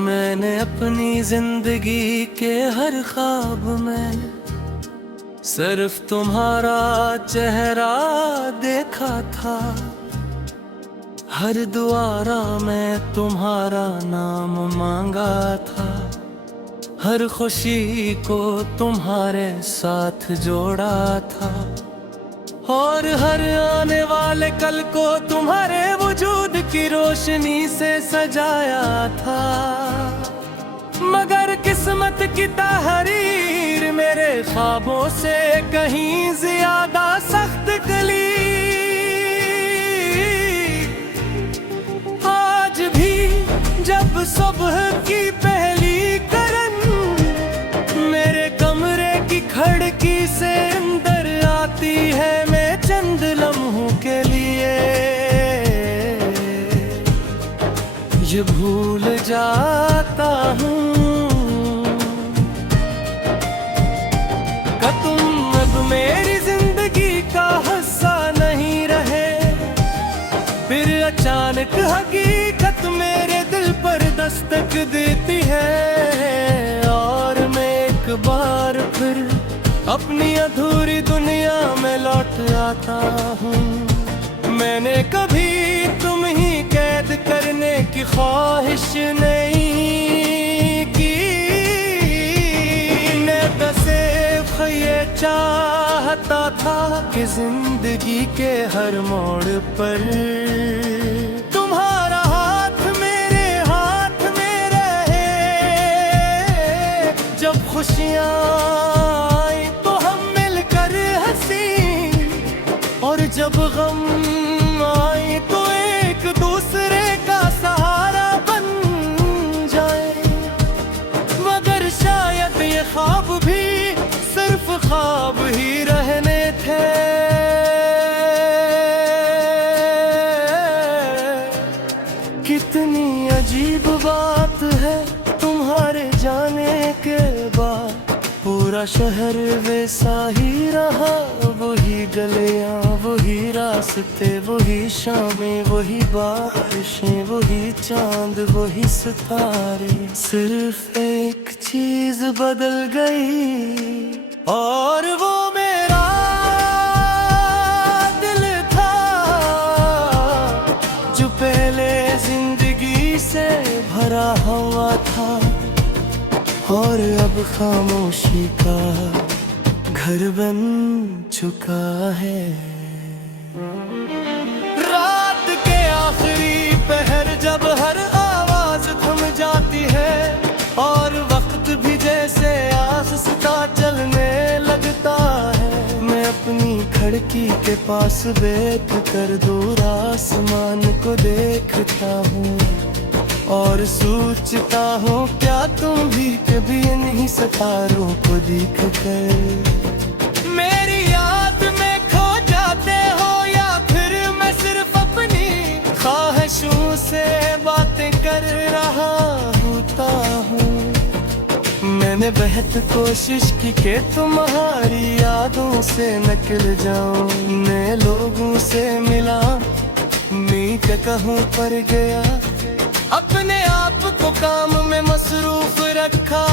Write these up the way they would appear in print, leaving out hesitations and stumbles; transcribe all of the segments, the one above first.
मैंने अपनी जिंदगी के हर ख्वाब में सिर्फ तुम्हारा चेहरा देखा था। हर दुआरा में तुम्हारा नाम मांगा था। हर खुशी को तुम्हारे साथ जोड़ा था और हर आने वाले कल को तुम्हारे वजूद की रोशनी से सजाया था। मगर किस्मत की तहरीर मेरे ख्वाबों से कहीं ज्यादा सख्त गली। आज भी जब सुबह की पहली करन मेरे कमरे की खिड़की से अंदर आती है, मैं चंद लम्हों के लिए ये भूल जाता हूँ कि तुम अब मेरी जिंदगी का हिस्सा नहीं रहे। फिर अचानक हकीकत मेरे दिल पर दस्तक देती है और मैं एक बार फिर अपनी अधूरी दुनिया में लौट आता हूँ। मैंने कभी तुम ही कैद करने की ख्वाहिश नहीं की। मैं तो सिर्फ ये चाहता था कि जिंदगी के हर मोड़ पर तुम्हारा हाथ मेरे हाथ में रहे। जब खुशियाँ आई तो हम मिलकर हंसी और जब गम आए तो एक दूसरे का सहारा बन जाए। मगर शायद ये ख्वाब भी सिर्फ ख्वाब ही रहने थे। कितनी अजीब बात है तुम्हारे जाने के बाद पूरा शहर वैसा ही रहा। वही गलियां वही रास्ते वही शामें वही बारिशें वही चांद वही सितारे। सिर्फ एक चीज बदल गई और वो मेरा दिल था जो पहले जिंदगी से भरा हुआ था और अब खामोशी का घर बन चुका है। रात के आखिरी पहर जब हर आवाज थम जाती है और वक्त भी जैसे आहिस्ता चलने लगता है। मैं अपनी खिड़की के पास बैठ कर दूर आसमान को देखता हूँ और सोचता हूँ क्या तुम भी कभी इन्हीं सितारों को देख कर मेरी याद में खो जाते हो या फिर मैं सिर्फ अपनी ख्वाहिशों से बातें कर रहा होता हूँ। मैंने बहुत कोशिश की कि तुम्हारी यादों से निकल जाऊं। नए लोगों से मिला मैं क्या कहूँ पर गया। अपने आप को काम में मसरूफ रखा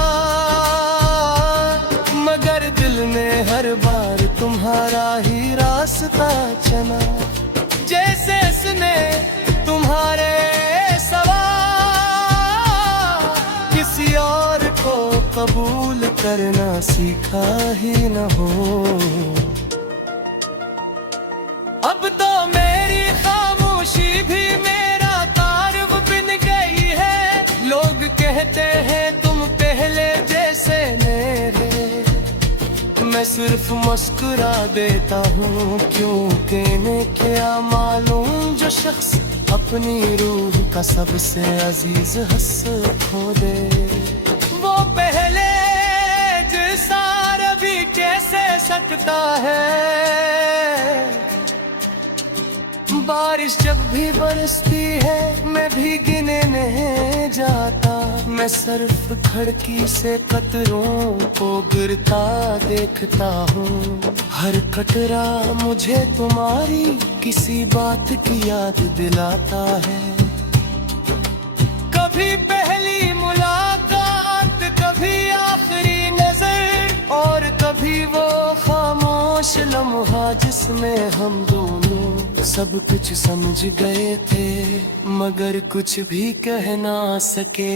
मगर दिल ने हर बार तुम्हारा ही रास्ता चुना। जैसे इसने तुम्हारे सवाल किसी और को कबूल करना सीखा ही न हो। अब तो मेरी खामोशी भी मेरा तारव बन गई है। लोग कहते हैं तुम पहले जैसे मेरे। मैं सिर्फ मुस्कुरा देता हूँ क्योंकि इन्हें क्या मालूम जो शख्स अपनी रूह का सबसे अजीज हस खो दे वो पहले जैसा भी कैसे सकता है। बारिश जब भी बरसती है मैं भीगने नहीं जाता। मैं सिर्फ खिड़की से कतरों को गिरता देखता हूँ। हर कतरा मुझे तुम्हारी किसी बात की याद दिलाता है। कभी पहली मुलाकात, कभी आखिरी नजर, और कभी वो खामोश लम्हा जिसमें हम दोनों सब कुछ समझ गए थे मगर कुछ भी कह ना सके।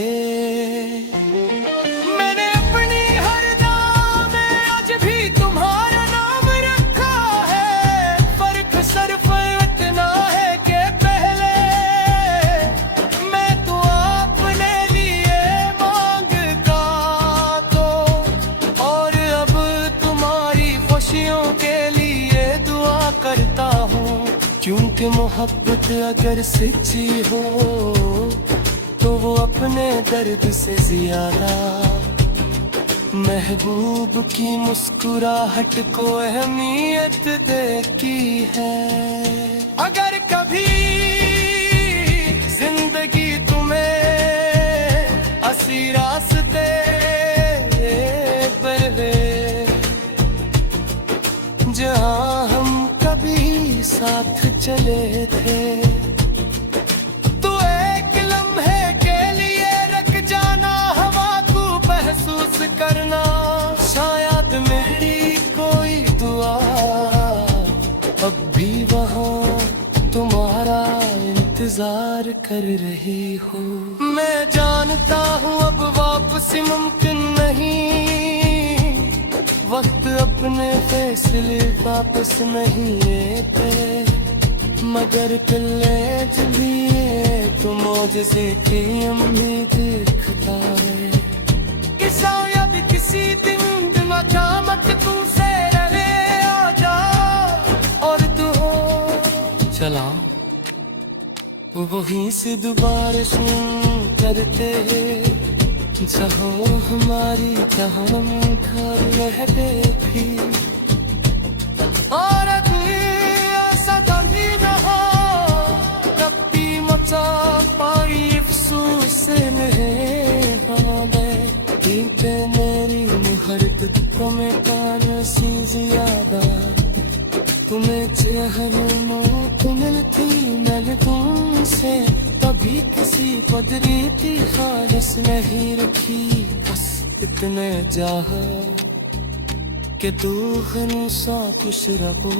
मैंने अपनी हर नाम में आज भी तुम्हारा नाम रखा है। फर्क सिर्फ इतना है कि पहले मैं तो अपने लिए मांगता तो, और अब तुम्हारी खुशियों के लिए दुआ करता हूँ। क्योंकि मोहब्बत अगर सच्ची हो तो वो अपने दर्द से ज्यादा महबूब की मुस्कुराहट को अहमियत देती है। अगर कभी जिंदगी तुम्हें असी रास्ते पर ले, जहाँ हम कभी साथ चले थे, तो एक लम्हे के लिए रख जाना हवा को महसूस करना। शायद मेरी कोई दुआ अब भी वहाँ तुम्हारा इंतजार कर रही हो। मैं जानता हूँ अब वापसी मुमकिन नहीं, वक्त अपने फैसले वापस नहीं लेते, मगर पिल्ले भी तो मौजज़े की उम्मीद दिखता है। कि शायद किसी दिन मत तुमसे रहे आ जाओ और तू हो चला वहीं से दोबारा शुरू करते चाहो हमारी कहानी घर रहते भी। और ऐसा कभी न हो कभी मचा पाई अफसोस नहीं हाले पे मेरी मुहरत तुम्हें कानसी ज्यादा। तुम्हें चेहरों को मिलती मैंने तुमसे कभी किसी पदरी की ख्वाहिश नहीं रखी। बस इतने चाहा कि तू हमेशा खुश रहो।